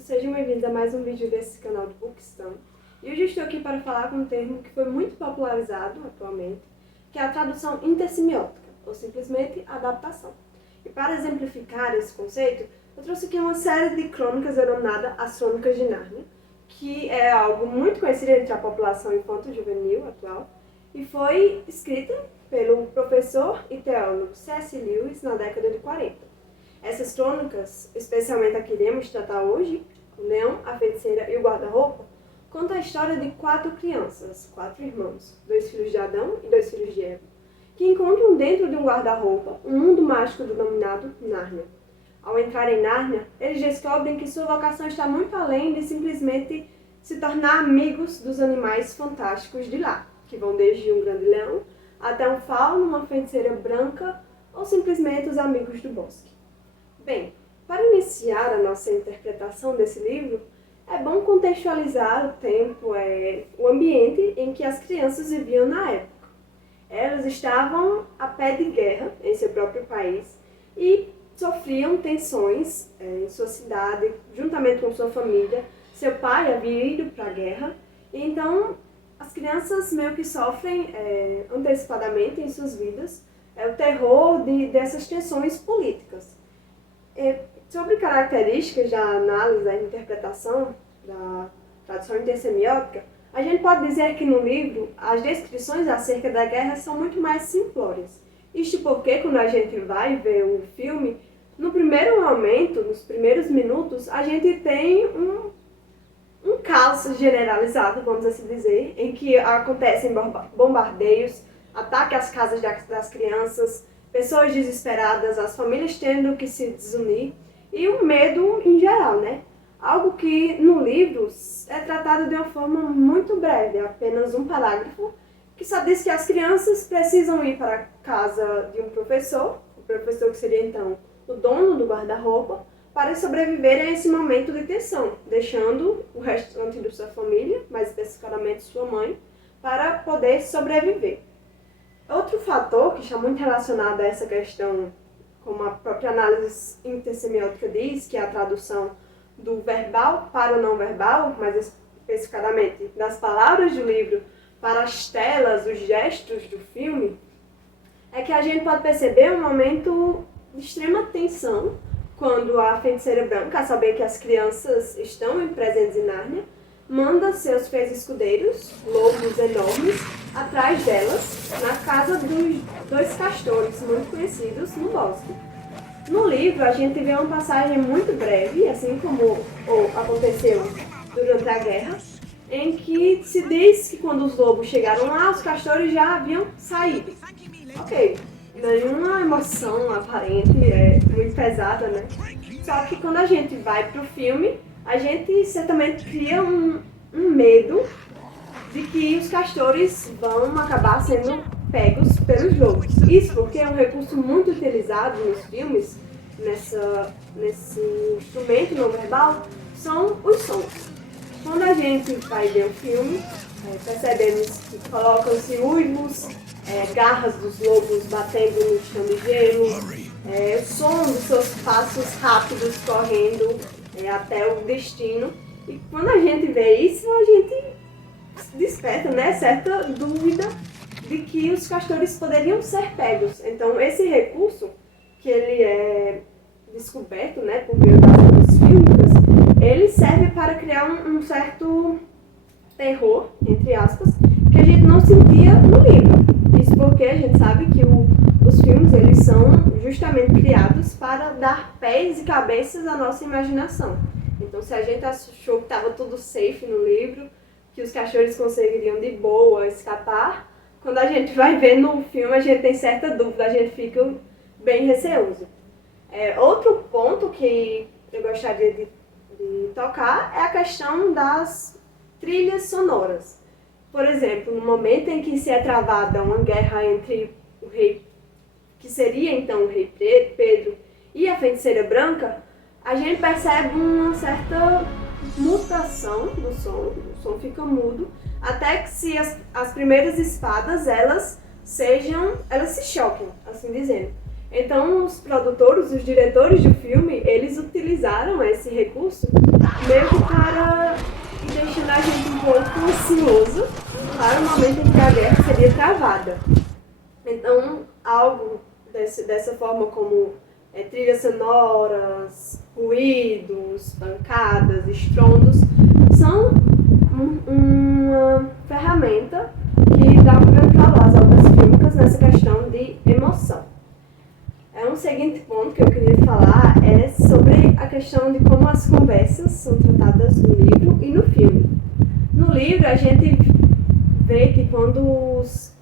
sejam bem-vindos a mais um vídeo desse canal do Bookstone. E hoje eu estou aqui para falar com um termo que foi muito popularizado atualmente, que é a tradução intersemiótica, ou simplesmente adaptação. E para exemplificar esse conceito, eu trouxe aqui uma série de crônicas denominada As Crônicas de Nárnia, que é algo muito conhecido entre a população infanto-juvenil atual, e foi escrita pelo professor e teólogo C.S. Lewis na década de 40. Essas crônicas, especialmente a que iremos tratar hoje, O Leão, a Feiticeira e o Guarda-Roupa, conta a história de 4 crianças, 4 irmãos, 2 filhos de Adão e 2 filhos de Eva, que encontram dentro de um guarda-roupa um mundo mágico denominado Nárnia. Ao entrar em Nárnia, eles descobrem que sua vocação está muito além de simplesmente se tornar amigos dos animais fantásticos de lá, que vão desde um grande leão até um fauno, uma feiticeira branca ou simplesmente os amigos do bosque. Bem, para iniciar a nossa interpretação desse livro, é bom contextualizar o tempo, o ambiente em que as crianças viviam na época. Elas estavam a pé de guerra em seu próprio país e sofriam tensões em sua cidade, juntamente com sua família. Seu pai havia ido para a guerra, e então as crianças meio que sofrem antecipadamente em suas vidas o terror dessas tensões políticas. Sobre características da análise da interpretação da tradução intersemiótica, a gente pode dizer que no livro as descrições acerca da guerra são muito mais simplórias. Isto porque quando a gente vai ver o filme, no primeiro momento, nos primeiros minutos, a gente tem um caos generalizado, vamos assim dizer, em que acontecem bombardeios, ataque às casas das crianças, pessoas desesperadas, as famílias tendo que se desunir e o medo em geral, né? Algo que no livro é tratado de uma forma muito breve, apenas um parágrafo, que só diz que as crianças precisam ir para a casa de um professor, o professor que seria então o dono do guarda-roupa, para sobreviver a esse momento de tensão, deixando o restante da sua família, mais especificamente sua mãe, para poder sobreviver. Outro fator que está muito relacionado a essa questão, como a própria análise intersemiótica diz, que é a tradução do verbal para o não verbal, mais especificadamente das palavras do livro para as telas, os gestos do filme, é que a gente pode perceber um momento de extrema tensão quando a feiticeira branca, a saber que as crianças estão presentes em Nárnia, manda seus fiéis escudeiros, lobos enormes, atrás delas, na casa dos 2 castores muito conhecidos no bosque. No livro, a gente vê uma passagem muito breve, assim como aconteceu durante a guerra, em que se diz que quando os lobos chegaram lá, os castores já haviam saído. Ok, nenhuma emoção aparente, muito pesada, né? Só que quando a gente vai pro filme, a gente certamente cria um medo de que os castores vão acabar sendo pegos pelos lobos. Isso porque é um recurso muito utilizado nos filmes, nesse instrumento não verbal, são os sons. Quando a gente vai ver o filme, percebemos que colocam-se uivos, garras dos lobos batendo no chão de gelo, o som dos seus passos rápidos correndo até o destino. E quando a gente vê isso, a gente desperta, né, certa dúvida de que os castores poderiam ser pegos. Então, esse recurso, que ele é descoberto, né, por meio das artes fílmicas, ele serve para criar um certo terror, entre aspas, que a gente não sentia no livro. Isso porque a gente sabe que os filmes, eles são justamente criados para dar pés e cabeças à nossa imaginação. Então, se a gente achou que estava tudo safe no livro, que os cachorros conseguiriam de boa escapar, quando a gente vai ver no filme, a gente tem certa dúvida, a gente fica bem receoso. Outro ponto que eu gostaria de tocar é a questão das trilhas sonoras. Por exemplo, no momento em que se é travada uma guerra entre o rei, que seria então o rei Pedro, e a feiticeira branca, a gente percebe uma certa mutação do som, o som fica mudo, até que se as primeiras espadas, elas se choquem, assim dizendo. Então, os produtores, os diretores do filme, eles utilizaram esse recurso meio que para deixar a gente um pouco ansioso para o momento em que a guerra seria travada. Então, algo dessa forma como trilhas sonoras, ruídos, pancadas, estrondos, são uma ferramenta que dá um grande valor às obras fílmicas nessa questão de emoção. Um seguinte ponto que eu queria falar é sobre a questão de como as conversas são tratadas no livro e no filme. No livro, a gente vê que quando os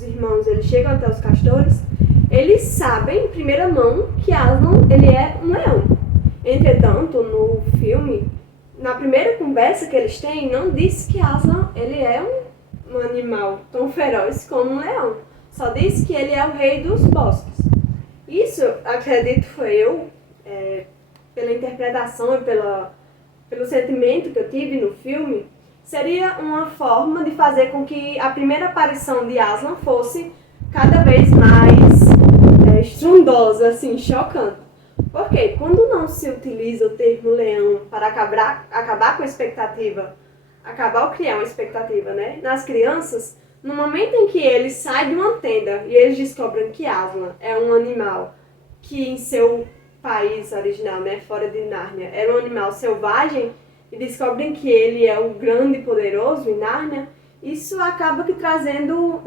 irmãos eles chegam até os castores, eles sabem, em primeira mão, que Aslan ele é um leão. Entretanto, no filme, na primeira conversa que eles têm, não diz que Aslan ele é um animal tão feroz como um leão. Só diz que ele é o rei dos bosques. Isso, acredito, foi eu, pela interpretação e pelo sentimento que eu tive no filme, seria uma forma de fazer com que a primeira aparição de Aslan fosse cada vez mais estrondosa, assim, chocante. Porque quando não se utiliza o termo leão para acabar com a expectativa, acabar ou criar uma expectativa, né? Nas crianças, no momento em que eles saem de uma tenda e eles descobrem que Aslan é um animal que em seu país original, né, fora de Nárnia, era um animal selvagem, e descobrem que ele é o grande e poderoso em Nárnia, isso acaba que trazendo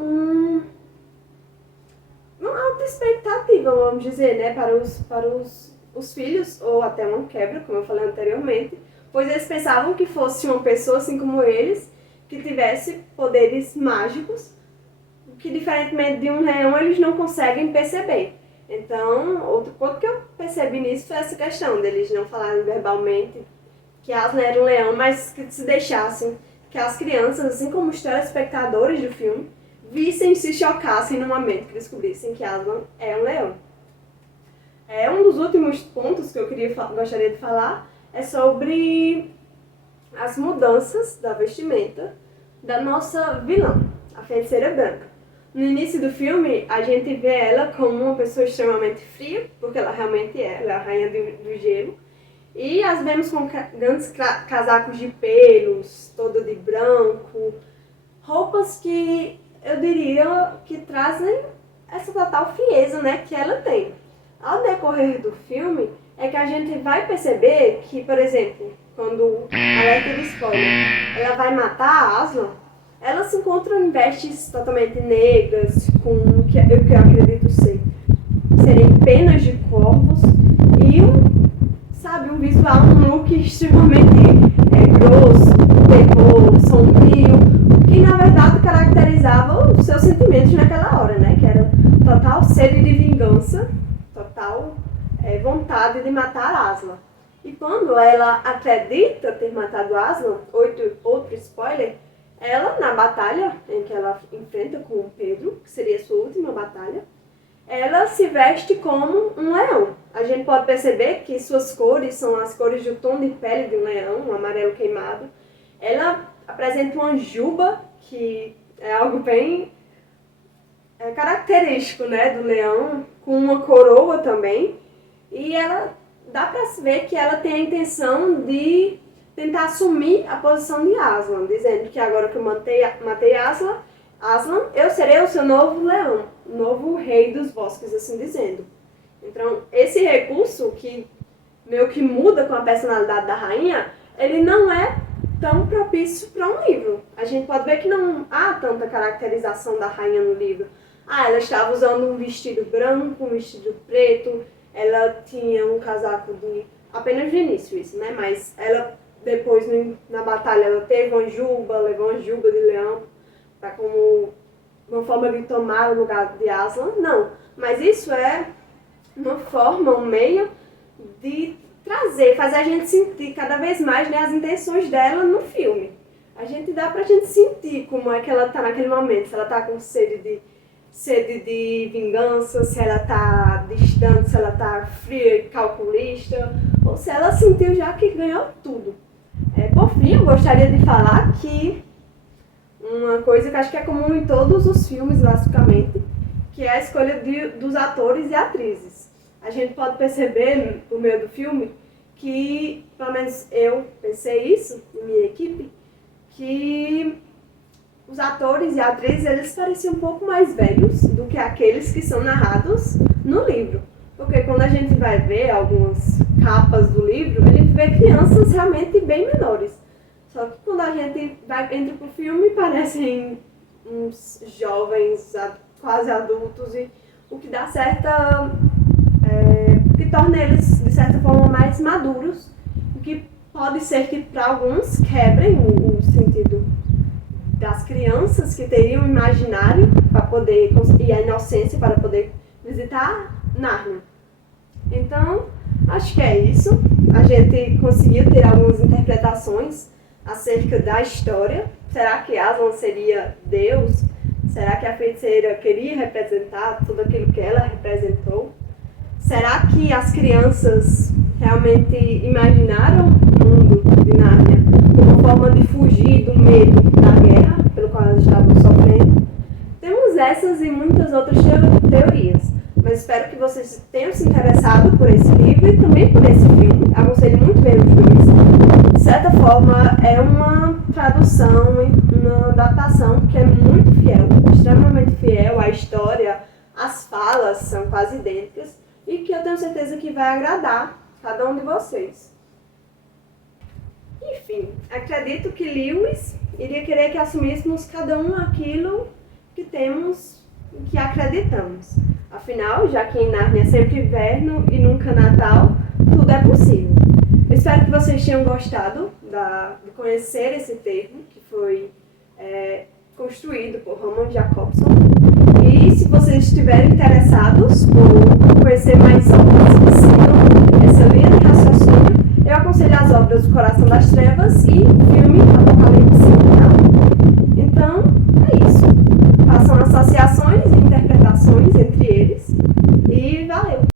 uma alta expectativa, vamos dizer, né, para os filhos, ou até uma quebra, como eu falei anteriormente, pois eles pensavam que fosse uma pessoa assim como eles, que tivesse poderes mágicos, que diferentemente de um leão eles não conseguem perceber. Então, outro ponto que eu percebi nisso foi essa questão deles não falarem verbalmente que Aslan era um leão, mas que se deixassem que as crianças, assim como os telespectadores do filme, vissem e se chocassem no momento que descobrissem que Aslan é um leão. Um dos últimos pontos que eu gostaria de falar é sobre as mudanças da vestimenta da nossa vilã, a Feiticeira Branca. No início do filme, a gente vê ela como uma pessoa extremamente fria, porque ela realmente ela é a rainha do gelo. E as vemos com grandes casacos de pelos, toda de branco, roupas que eu diria que trazem essa total frieza, né, que ela tem. Ao decorrer do filme, é que a gente vai perceber que, por exemplo, quando, alerta de spoiler, ela vai matar a Aslan, ela se encontra em vestes totalmente negras, com o que eu acredito serem penas de corvos, e um visual, um look extremamente grosso, terror, sombrio, que na verdade caracterizava os seus sentimentos naquela hora, né? Que era total sede de vingança, total vontade de matar Aslan. E quando ela acredita ter matado Aslan, outro spoiler, ela, na batalha em que ela enfrenta com o Pedro, que seria a sua última batalha, ela se veste como um leão. A gente pode perceber que suas cores são as cores do tom de pele de um leão, um amarelo queimado. Ela apresenta uma juba, que é algo bem característico, né, do leão, com uma coroa também. E ela dá para se ver que ela tem a intenção de tentar assumir a posição de Aslan, dizendo que agora que eu matei Aslan, eu serei o seu novo leão, o novo rei dos bosques, assim dizendo. Então, esse recurso que meio que muda com a personalidade da rainha, ele não é tão propício para um livro. A gente pode ver que não há tanta caracterização da rainha no livro. Ela estava usando um vestido branco, um vestido preto, ela tinha um casaco apenas no início isso, né? Mas ela, depois, na batalha, ela teve uma juba, levou uma juba de leão, como uma forma de tomar o lugar de Aslan. Não, mas isso é uma forma, um meio de fazer a gente sentir cada vez mais, né, as intenções dela no filme. Dá pra gente sentir como é que ela tá naquele momento, se ela tá com sede de vingança, se ela tá distante, se ela tá fria e calculista, ou se ela sentiu já que ganhou tudo. Por fim, eu gostaria de falar que uma coisa que acho que é comum em todos os filmes, basicamente, que é a escolha dos atores e atrizes. A gente pode perceber, por meio do filme, que, pelo menos eu pensei isso, em minha equipe, que os atores e atrizes, eles pareciam um pouco mais velhos do que aqueles que são narrados no livro. Porque quando a gente vai ver algumas capas do livro, a gente vê crianças realmente bem menores. Só que quando a gente entra pro filme, parecem uns jovens, quase adultos, e o que dá certa... que torna eles, de certa forma, mais maduros, o que pode ser que para alguns quebrem o sentido das crianças que teriam o imaginário para poder, e a inocência para poder visitar Nárnia. Então, acho que é isso. A gente conseguiu ter algumas interpretações acerca da história. Será que Aslan seria Deus? Será que a feiticeira queria representar tudo aquilo que ela representou? Será que as crianças realmente imaginaram o mundo de Nárnia como forma de fugir do medo da guerra pelo qual elas estavam sofrendo? Temos essas e muitas outras teorias, mas espero que vocês tenham se interessado por esse livro e também por esse filme. Aconselho muito bem os dois. De certa forma, é uma tradução, uma adaptação que é muito fiel, extremamente fiel à história, as falas são quase idênticas, e que eu tenho certeza que vai agradar cada um de vocês. Enfim, acredito que Lewis iria querer que assumíssemos cada um aquilo que temos e que acreditamos. Afinal, já que em Nárnia é sempre inverno e nunca Natal, tudo é possível. Eu espero que vocês tenham gostado de conhecer esse termo, que foi construído por Roman Jakobson. E se vocês estiverem interessados por conhecer mais obras, sigam